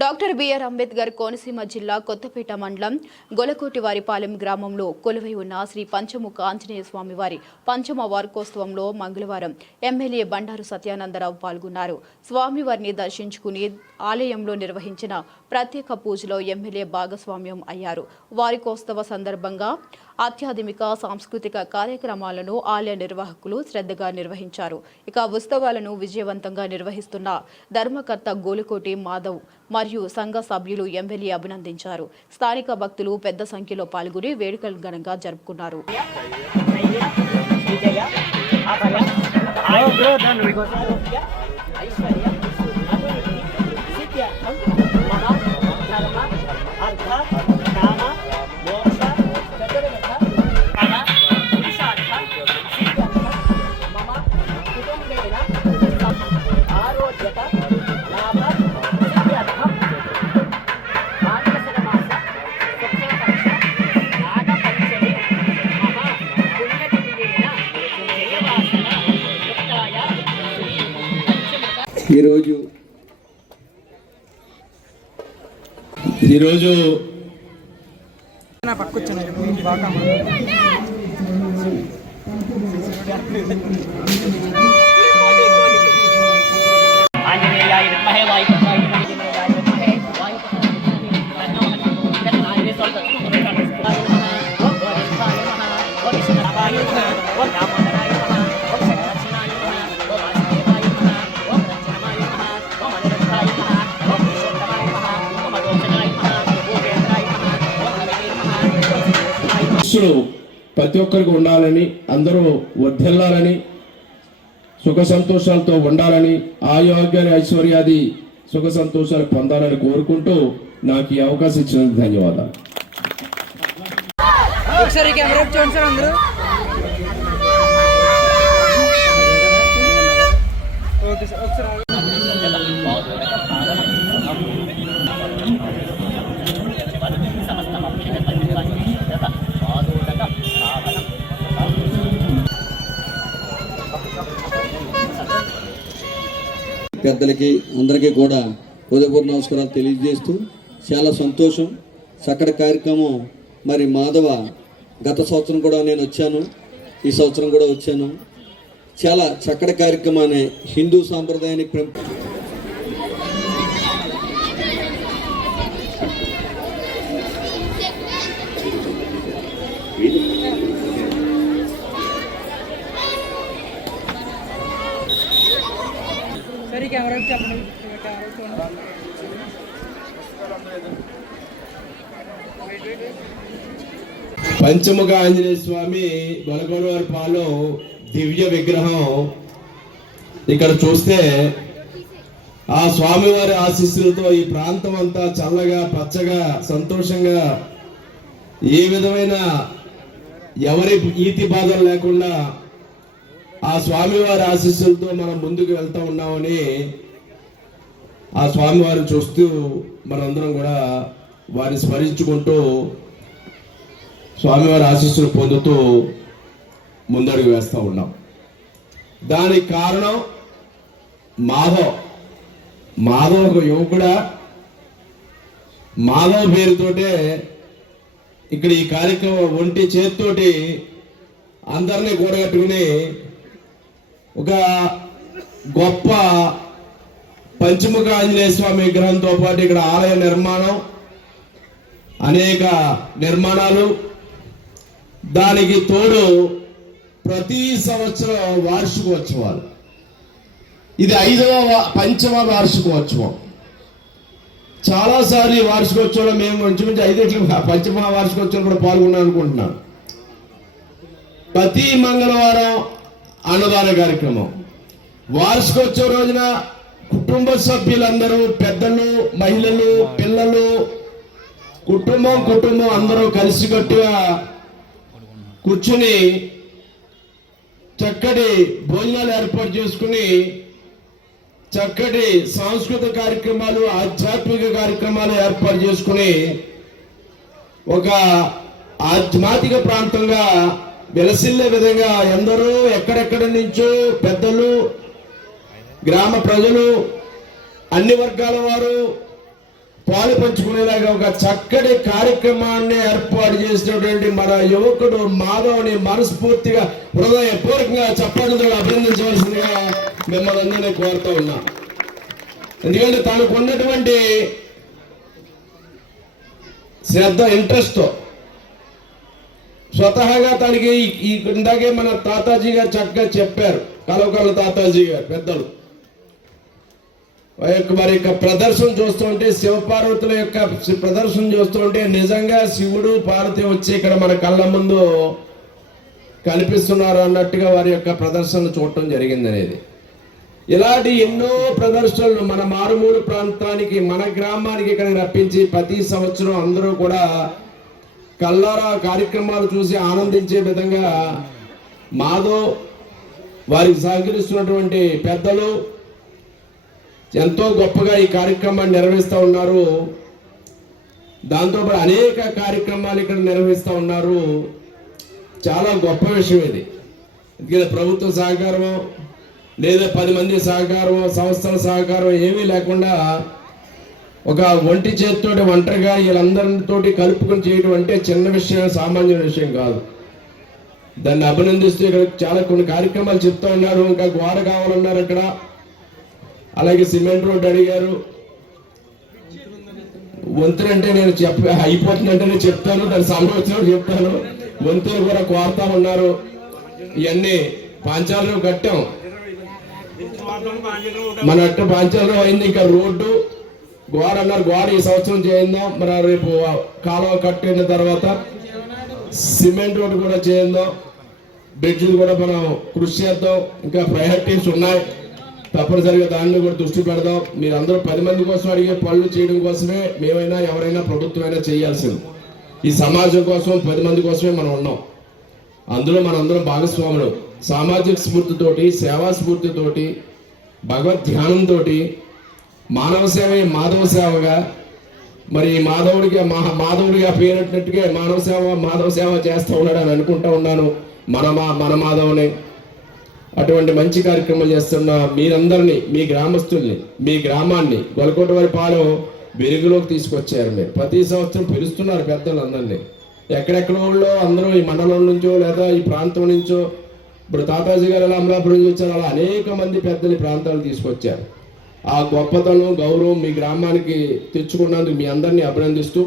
Doctor BR Ambedkar Konaseema జిల్లా కొత్తపేట మండలం గొలకోటివారిపాలెం గ్రామంలో కొలువై ఉన్న శ్రీ పంచముఖ ఆంజనేయ స్వామి వారి పంచమ వార్షికోత్సవంలో మంగళవారం ఎమ్మెల్యే బండారు సత్యానందరావు పాల్గొన్నారు. స్వామివారిని దర్శించుకుని ఆలయంలో నిర్వహించిన ప్రత్యేక పూజలో ఎమ్మెల్యే భాగస్వామ్యం అయ్యారు. వార్షికోత్సవ సందర్భంగా ఆధ్యాత్మిక సాంస్కృతిక కార్యక్రమాలను ఆలయ నిర్వాహకులు శ్రద్ధగా నిర్వహించారు. ఇక ఉత్సవాలను విజయవంతంగా నిర్వహిస్తున్న ధర్మకర్త గోలుకోటి మాధవ్ మరియు సంఘ సభ్యులు ఎమ్మెల్యే అభినందించారు. స్థానిక భక్తులు పెద్ద సంఖ్యలో పాల్గొని వేడుకలు ఘనంగా జరుపుకున్నారు. ఈరోజు ప్రతి ఒక్కరికి ఉండాలని, అందరూ వర్ధిల్లాలని, సుఖ సంతోషాలతో ఉండాలని, ఆరోగ్యాన్ని ఐశ్వర్యాది సుఖ సంతోషాలు పొందాలని కోరుకుంటూ నాకు ఈ అవకాశం ఇచ్చినందుకు ధన్యవాదాలు. పెద్దలకి అందరికీ కూడా హృదయపూర్వక నమస్కారాలు తెలియజేస్తూ చాలా సంతోషం. చక్కటి కార్యక్రమం. మరి మాధవ గత సంవత్సరం కూడా నేను వచ్చాను, ఈ సంవత్సరం కూడా వచ్చాను. చాలా చక్కటి కార్యక్రమాన్ని హిందూ సాంప్రదాయానికి పంచముఖ ఆంజనేయ స్వామి గొలకోటివారిపాలెం దివ్య విగ్రహం. ఇక్కడ చూస్తే ఆ స్వామివారి ఆశీస్సులతో ఈ ప్రాంతం అంతా చల్లగా పచ్చగా సంతోషంగా ఏ విధమైన ఎవరి ఈతి బాధలు లేకుండా ఆ స్వామివారి ఆశీస్సులతో మనం ముందుకు వెళ్తూ ఉన్నామని ఆ స్వామివారిని చూస్తూ మనందరం కూడా వారిని స్మరించుకుంటూ స్వామివారి ఆశీస్సులు పొందుతూ ముందడుగు వేస్తూ ఉన్నాం. దానికి కారణం మాధవ్ ఒక యువకుడా. మాధవ్ పేరుతోటే ఇక్కడ ఈ కార్యక్రమం ఒంటి చేతితోటి అందరినీ కూడగట్టుకుని ఒక గొప్ప పంచముఖ ఆంజనేయ స్వామి విగ్రహంతో పాటు ఇక్కడ ఆలయ నిర్మాణం, అనేక నిర్మాణాలు, దానికి తోడు ప్రతి సంవత్సరం వార్షికోత్సవాలు. ఇది 5వ పంచమ వార్షికోత్సవం. చాలాసార్లు ఈ వార్షికోత్సవంలో మేము ఇంచుమించు 5 పంచమ వార్షికోత్సవం కూడా పాల్గొన్నాం అనుకుంటున్నాం. ప్రతి మంగళవారం అన్నదాన కార్యక్రమం. వార్షికోత్సవం రోజున కుటుంబ సభ్యులందరూ, పెద్దలు, మహిళలు, పిల్లలు, కుటుంబం అందరూ కలిసికట్టుగా కూర్చుని చక్కటి భోజనాలు ఏర్పాటు చేసుకుని చక్కటి సాంస్కృతిక కార్యక్రమాలు, ఆధ్యాత్మిక కార్యక్రమాలు ఏర్పాటు చేసుకుని ఒక ఆధ్యాత్మిక ప్రాంతంగా వెలసిల్లే విధంగా ఎందరో ఎక్కడెక్కడి నుంచో పెద్దలు, గ్రామ ప్రజలు, అన్ని వర్గాల వారు పాలు పంచుకునేలాగా ఒక చక్కటి కార్యక్రమాన్ని ఏర్పాటు చేసినటువంటి మన యువకుడు మాధవ్ని మనస్ఫూర్తిగా హృదయపూర్వకంగా చప్పట్లతో అభినందించవలసిందిగా మిమ్మల్ని అందరినీ కోరుతూ ఉన్నా. ఎందుకంటే తనకు ఉన్నటువంటి శ్రద్ధ, ఇంట్రెస్ట్తో స్వతహాగా తనకి ఇందాకే మన తాతాజీ గారు చక్కగా చెప్పారు, కలవకల్ల తాతాజీ గారు పెద్దలు వారి యొక్క ప్రదర్శన చూస్తుంటే, శివపార్వతుల యొక్క ప్రదర్శన చూస్తుంటే నిజంగా శివుడు పార్వతి వచ్చి ఇక్కడ మన కళ్ళ ముందు కనిపిస్తున్నారు అన్నట్టుగా వారి యొక్క ప్రదర్శన చూడటం జరిగింది అనేది. ఇలాంటి ఎన్నో ప్రదర్శనలు మన మారుమూల ప్రాంతానికి, మన గ్రామానికి ఇక్కడ రప్పించి ప్రతి సంవత్సరం అందరూ కూడా కల్లారా కార్యక్రమాలు చూసి ఆనందించే విధంగా మాధవ్ వారికి సహకరిస్తున్నటువంటి పెద్దలు ఎంతో గొప్పగా ఈ కార్యక్రమాన్ని నిర్వహిస్తూ ఉన్నారు. దాంతోపాటు అనేక కార్యక్రమాలు ఇక్కడ నిర్వహిస్తూ ఉన్నారు. చాలా గొప్ప విషయం ఇది. ఎందుకంటే ప్రభుత్వ సహకారమో లేదా 10 మంది సహకారమో సంస్థల సహకారం ఏమీ లేకుండా ఒక ఒంటి చేతితోటి ఒంటరిగా వీళ్ళందరితోటి కలుపుకొని చేయడం అంటే చిన్న విషయం, సామాన్య విషయం కాదు. దాన్ని అభినందిస్తూ ఇక్కడ చాలా కొన్ని కార్యక్రమాలు చెప్తూ ఉన్నారు. ఇంకా గోడ కావాలన్నారు అక్కడ, అలాగే సిమెంట్ రోడ్డు అడిగారు. వంతులు అంటే నేను అయిపోతుందంటే నేను చెప్తాను, దాని సమయం వచ్చినప్పుడు చెప్తాను. వంతులు కూడా కోరుతా ఉన్నారు. ఇవన్నీ పాంచాలలో కట్టాం, మన అట్టు పాంచాలలో అయింది. ఇంకా రోడ్డు గోడ అన్నారు, గోడ ఈ సంవత్సరం చేయిందాం. మరి రేపు కాలువ కట్టిన తర్వాత సిమెంట్ రోడ్డు కూడా చేయిందాం. బ్రిడ్జ్లు కూడా మనం కృషి చేద్దాం. ఇంకా ప్రయారిటీస్ ఉన్నాయి, తప్పనిసరిగా దాన్ని కూడా దృష్టి పెడదాం. మీరందరూ 10 మంది కోసం అడిగే పనులు చేయడం కోసమే మేమైనా ఎవరైనా ప్రభుత్వమైనా చేయాల్సింది. ఈ సమాజం కోసం 10 మంది కోసమే మనం ఉన్నాం. అందులో మనందరం భాగస్వాములు. సామాజిక స్ఫూర్తితోటి, సేవా స్ఫూర్తితోటి, భగవద్ ధ్యానంతో మానవ సేవే మాధవ సేవగా, మరి మాధవుడిగా పేరెట్టినట్టుగా మాధవ సేవ చేస్తూ ఉన్నాడు అని అనుకుంటా ఉన్నాను. మన మాధవుని అటువంటి మంచి కార్యక్రమాలు చేస్తున్న మీరందరినీ, మీ గ్రామస్తుల్ని, మీ గ్రామాన్ని గొలకోటవారిపాలెం వెలుగులోకి తీసుకొచ్చారు. మీరు ప్రతి సంవత్సరం పిలుస్తున్నారు పెద్దలందరినీ. ఎక్కడెక్కడో అందరూ ఈ మండలం నుంచో లేదా ఈ ప్రాంతం నుంచో, ఇప్పుడు తాతాజీ గారు ఎలా అమలాపురం నుంచి వచ్చారు, అలా అనేక మంది పెద్దలు ప్రాంతాలు తీసుకొచ్చారు. ఆ గొప్పతనం, గౌరవం మీ గ్రామానికి తెచ్చుకున్నందుకు మీ అందరినీ అభినందిస్తూ